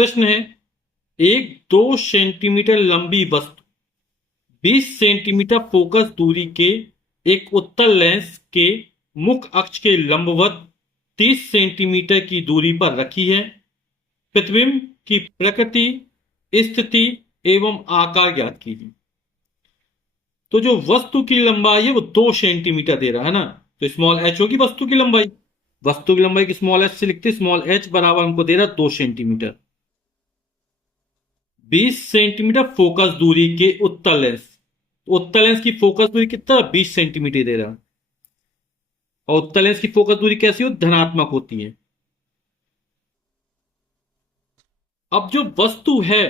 प्रश्न है, एक 2 सेंटीमीटर लंबी वस्तु 20 सेंटीमीटर फोकस दूरी के एक उत्तल लेंस के मुख्य अक्ष के लंबवत 30 सेंटीमीटर की दूरी पर रखी है। प्रतिबिंब की प्रकृति, स्थिति एवं आकार ज्ञात कीजिए। तो जो वस्तु की लंबाई है वो 2 सेंटीमीटर दे रहा है ना, तो स्मॉल एच होगी वस्तु की लंबाई। वस्तु की लंबाई की स्मॉल एच से लिखते, स्मॉल एच बराबर हमको दे रहा 2 सेंटीमीटर। 20 सेंटीमीटर फोकस दूरी के उत्तल लेंस, उत्तल लेंस की फोकस दूरी कितना, 20 सेंटीमीटर दे रहा। और उत्तल लेंस की फोकस दूरी कैसी हो, धनात्मक होती है। अब जो वस्तु है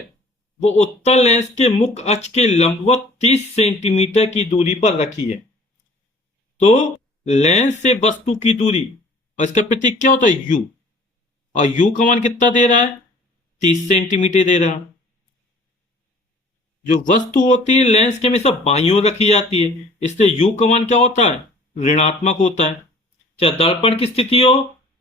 वो उत्तल लेंस के मुख्य अक्ष के लंबवत 30 सेंटीमीटर की दूरी पर रखी है। तो लेंस से वस्तु की दूरी, और इसका प्रतीक क्या होता है, यू, और यू का मान कितना दे रहा है, 30 सेंटीमीटर दे रहा। जो वस्तु होती है लेंस के हमेशा बाईं ओर रखी जाती है, इसलिए यू का मान क्या होता है, ऋणात्मक होता है। चाहे दर्पण की स्थिति हो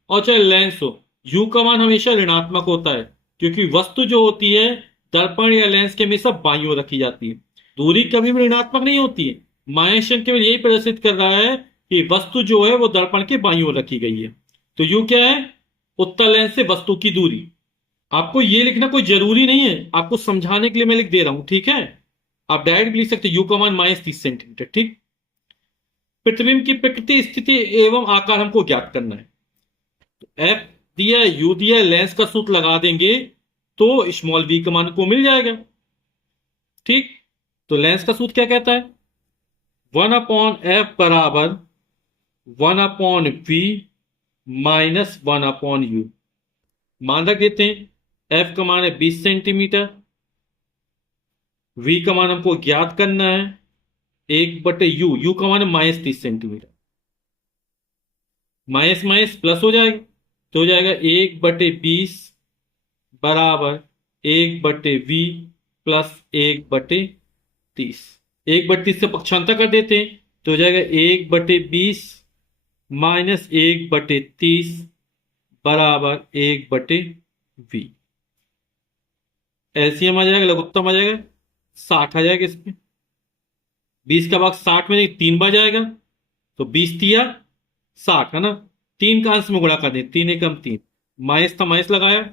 और चाहे लेंस हो, यू का मान हमेशा ऋणात्मक होता है, क्योंकि वस्तु जो होती है दर्पण या लेंस के हमेशा बाईं ओर रखी जाती है। दूरी कभी भी ऋणात्मक नहीं होती है। माहेश्वर केवल यही प्रदर्शित कर रहा है कि वस्तु जो है वो दर्पण के बाईं ओर रखी गई है। तो यू क्या है, उत्तल लेंस से वस्तु की दूरी। आपको ये लिखना कोई जरूरी नहीं है, आपको समझाने के लिए मैं लिख दे रहा हूं, ठीक है। आप डायरेक्ट लिख सकते यू का मान -30 सेंटीमीटर, ठीक। प्रतिबिंब की प्रकृति, स्थिति एवं आकार हमको ज्ञात करना है। तो एफ दिया, यू दिया, लेंस का सूत्र लगा देंगे तो स्मॉल वी का मान को मिल जाएगा, ठीक। तो लेंस का सूत्र क्या कहता है, 1/f बराबर 1/v माइनस 1/u। मान रख देते हैं, एफ का मान है 20 सेंटीमीटर, वी का मान हमको ज्ञात करना है 1/u, यू का मान है -30 सेंटीमीटर। माइनस माइनस प्लस हो जाएगा, तो हो जाएगा 1/20 बराबर 1/v प्लस 1/30। 1/30 से पक्षांतर कर देते हैं तो हो जाएगा 1/20 माइनस 1/30 बराबर 1/v। एलसीएम आ जाएगा, लघुत्तम आ जाएगा 60 आ जाएगा। इसमें 20 का भाग 60 में 3 बार जाएगा, तो 20 तिया 60 है ना। 3 का अंश में गुणा कर दें, 3 एकम 3, माइनस था माइनस लगाया।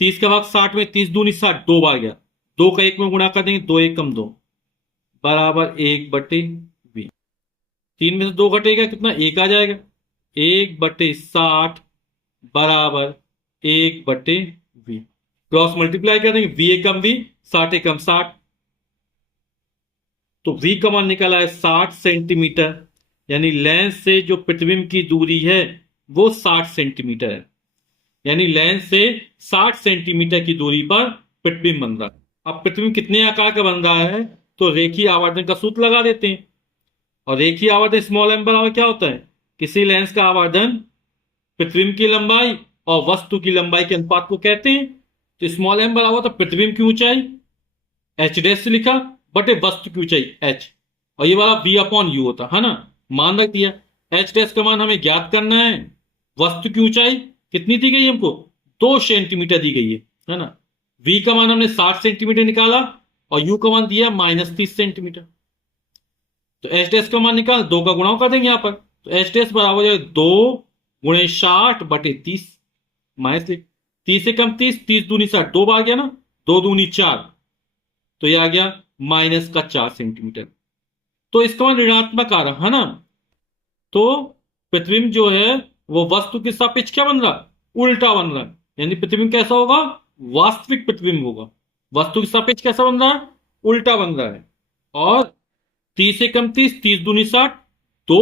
30 का भाग 60 में 30 दूनी 60, 2 बार गया, 2 का 1 में गुणा कर देंगे, 2 एकम 2 बराबर 1/v। 3 में से 2 घटेगा कितना, 1 आ जाएगा, 1/60 बराबर 1/v। क्रॉस मल्टीप्लाई कर देंगे, v एकम v, 60 एकम 60, तो v का मान निकाला है 60 सेंटीमीटर। यानी लेंस से जो प्रतिबिंब की दूरी है वो 60 सेंटीमीटर है। यानी लेंस से 60 सेंटीमीटर की दूरी पर प्रतिबिंब बन रहा है। अब प्रतिबिंब कितने आकार का बन रहा है, तो रेखीय आवर्धन का सूत्र लगा देते हैं। और रेखीय आवर्धन स्मॉल एम बराबर क्या होता है, किसी लेंस का आवर्धन प्रतिबिंब की लंबाई और वस्तु की लंबाई के अनुपात को कहते हैं। तो स्मॉल एम बराबर तो प्रतिबिंब की ऊंचाई एच डैश से लिखा बटे वस्तु की ऊंचाई एच, और ये वाला v/u होता है ना। मान रख दिया, एच डैश का मान हमें ज्ञात करना है। वस्तु की ऊंचाई कितनी दी गई हमको, 2 सेंटीमीटर दी गई है ना। v का मान हमने 60 सेंटीमीटर निकाला और u का मान दिया -30 सेंटीमीटर। तो एच डैश का मान निकाल, 2 का गुणा कर देंगे यहां पर, तो एच डैश बराबर हो जाएगा 2 × 60 बटे 30, माइनस 30 से कम 30, 30 दूनी 60, 2 बार गया ना, 2 दूनी 4, तो ये आ गया -4 सेंटीमीटर। तो इसका मान ऋणात्मक आ रहा है ना। तो प्रतिबिंब जो है वो वस्तु के सापेक्ष क्या बन रहा, उल्टा बन रहा है। यानी प्रतिबिंब कैसा होगा, वास्तविक प्रतिबिंब होगा। वस्तु के सापेक्ष कैसा बन रहा है, उल्टा बन रहा है। और 30 से कम 30, 30 दूनी 60, तो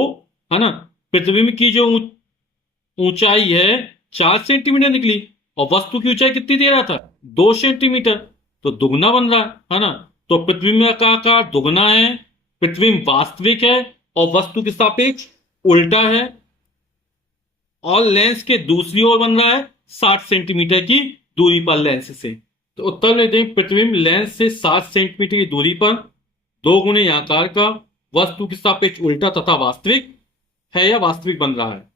है ना, प्रतिबिंब की जो ऊंचाई है 4 सेंटीमीटर निकली और वस्तु की ऊंचाई कितनी दे रहा था, 2 सेंटीमीटर, तो दुगना बन रहा है ना। तो प्रतिबिंब का आकार दुगना है, प्रतिबिंब वास्तविक है और वस्तु के सापेक्ष उल्टा है, और लेंस के दूसरी ओर बन रहा है 60 सेंटीमीटर की दूरी पर लेंस से। तो उत्तर में दें, प्रतिबिंब लेंस से 60 सेंटीमीटर की दूरी पर 2 गुने आकार का, वस्तु के सापेक्ष उल्टा तथा वास्तविक है या वास्तविक बन रहा है।